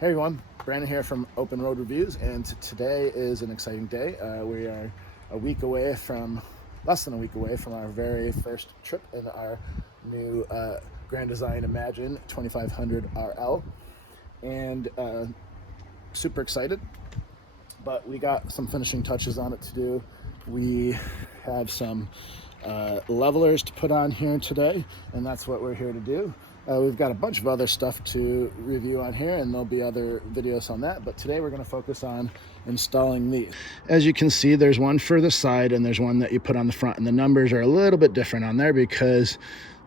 Hey everyone, Brandon here from Open Road Reviews, and today is an exciting day. We are less than a week away from our very first trip in our new Grand Design Imagine 2500 RL, and super excited, but we got some finishing touches on it to do. We have some levelers to put on here today, and that's what we're here to do. We've got a bunch of other stuff to review on here, and there'll be other videos on that, but today we're going to focus on installing these. As you can see, there's one for the side and there's one that you put on the front, and the numbers are a little bit different on there because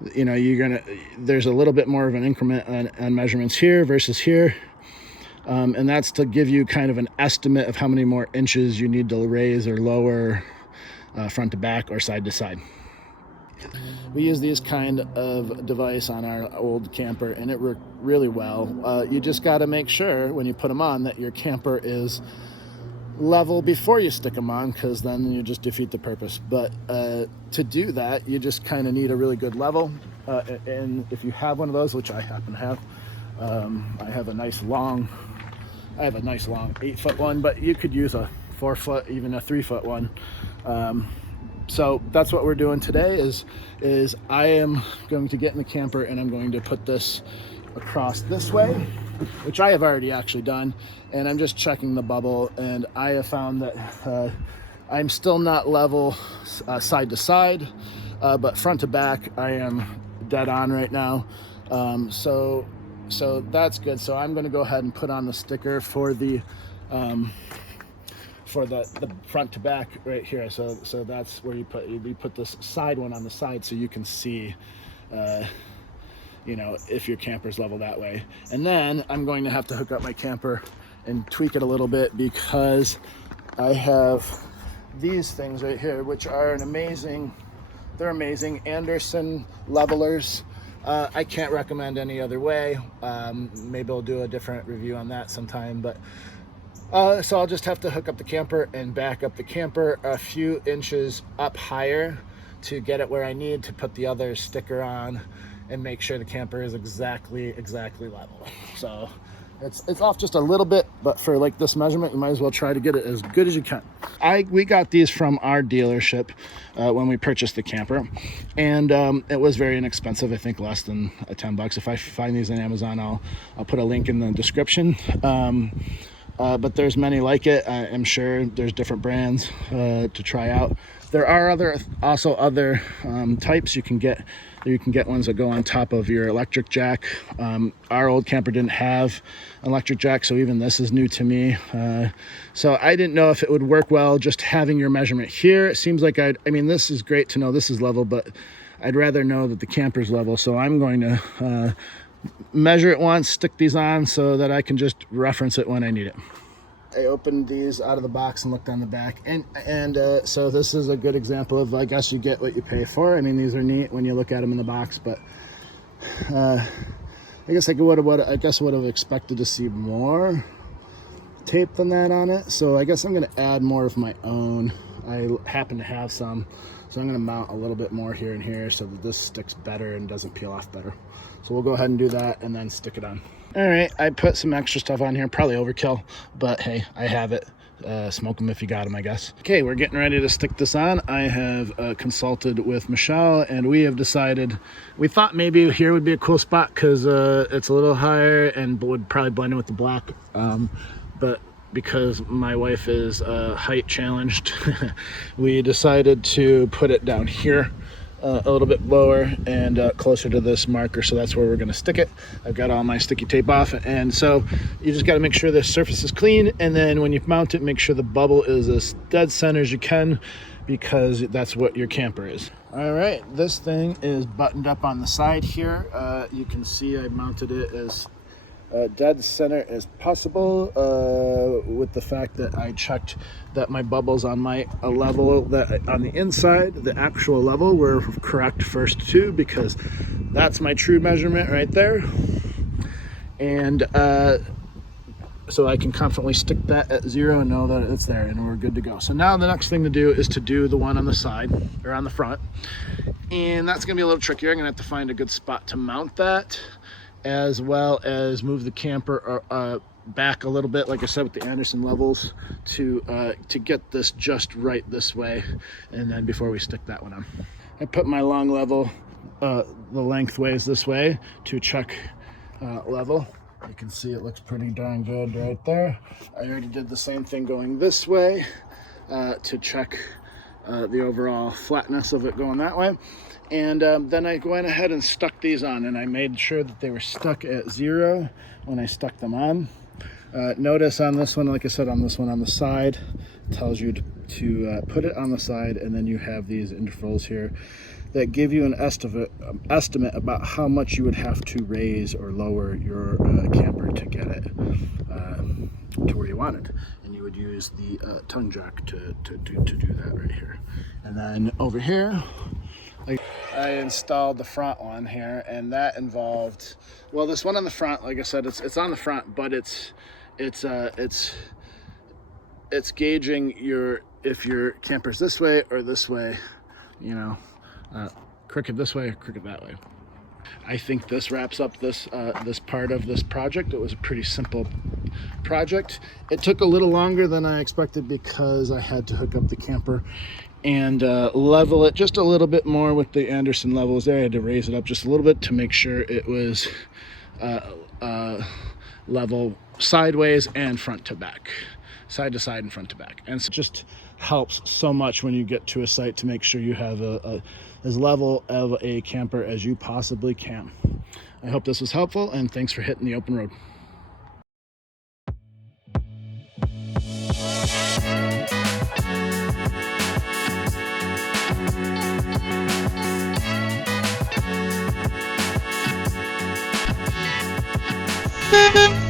there's a little bit more of an increment on measurements here versus here, and that's to give you kind of an estimate of how many more inches you need to raise or lower front to back or side to side. We use these kind of device on our old camper, and it worked really well. You just got to make sure when you put them on that your camper is level before you stick them on, because then you just defeat the purpose. But to do that, you just kind of need a really good level. And if you have one of those, which I happen to have, I have a nice long 8-foot one, but you could use a 4-foot, even a 3-foot one. So that's what we're doing today is I am going to get in the camper and I'm going to put this across this way, which I have already actually done, and I'm just checking the bubble, and I have found that I'm still not level side to side, but front to back I am dead on right now. So that's good. So I'm going to go ahead and put on the sticker for the front to back right here. So that's where you put this side one on the side, so you can see if your camper's level that way. And then I'm going to have to hook up my camper and tweak it a little bit, because I have these things right here, which are they're amazing Anderson levelers. I can't recommend any other way. Maybe I'll do a different review on that sometime, but so I'll just have to hook up the camper and back up the camper a few inches up higher to get it where I need to put the other sticker on and make sure the camper is exactly level. So it's off just a little bit, but for like this measurement, you might as well try to get it as good as you can. We got these from our dealership when we purchased the camper, and it was very inexpensive. I think less than $10. If I find these on Amazon, I'll put a link in the description. But there's many like it. I'm sure there's different brands to try out. There are also other types you can get. You can get ones that go on top of your electric jack. Our old camper didn't have an electric jack, so even this is new to me. So I didn't know if it would work well just having your measurement here. It seems like this is great to know this is level, but I'd rather know that the camper's level. So I'm going to measure it once, stick these on so that I can just reference it when I need it. I opened these out of the box and looked on the back, and so this is a good example of, I guess, you get what you pay for. I mean, these are neat when you look at them in the box, but I guess I would have expected to see more tape than that on it. So I guess I'm going to add more of my own. I happen to have some, so I'm going to mount a little bit more here and here so that this sticks better and doesn't peel off better. So we'll go ahead and do that and then stick it on. All right, I put some extra stuff on here, probably overkill, but hey, I have it. Smoke them if you got them, I guess. Okay, we're getting ready to stick this on. I have consulted with Michelle, and we have decided, we thought maybe here would be a cool spot because it's a little higher and would probably blend in with the black, but because my wife is height challenged, we decided to put it down here, a little bit lower and closer to this marker. So that's where we're going to stick it. I've got all my sticky tape off, and so you just got to make sure the surface is clean, and then when you mount it, make sure the bubble is as dead center as you can, because that's what your camper is. All right, this thing is buttoned up on the side here. You can see I mounted it as dead center as possible, with the fact that I checked that my bubbles on my level, that on the inside, the actual level, were correct first too, because that's my true measurement right there. And so I can confidently stick that at 0 and know that it's there and we're good to go. So now the next thing to do is to do the one on the side, or on the front, and that's gonna be a little trickier. I'm gonna have to find a good spot to mount that. as well as move the camper back a little bit, like I said, with the Anderson levels to get this just right this way, and then before we stick that one on. I put my long level the lengthways this way to check level. You can see it looks pretty darn good right there. I already did the same thing going this way to check the overall flatness of it going that way. And then I went ahead and stuck these on, and I made sure that they were stuck at 0 when I stuck them on. Notice on this one, like I said, on this one on the side, it tells you to put it on the side, and then you have these intervals here that give you an estimate about how much you would have to raise or lower your camper to get it to where you want it. And you would use the tongue jack to do that right here. And then over here, I installed the front one here, and that involved, well, this one on the front, like I said, it's on the front, but it's gauging if your camper's this way or this way, you know, crooked this way or crooked that way. I think this wraps up this part of this project. It was a pretty simple project. It took a little longer than I expected because I had to hook up the camper and level it just a little bit more with the Anderson levels there. I had to raise it up just a little bit to make sure it was level sideways and front to back, side to side and front to back. And so it just helps so much when you get to a site to make sure you have as level of a camper as you possibly can. I hope this was helpful, and thanks for hitting the open road. Thank you.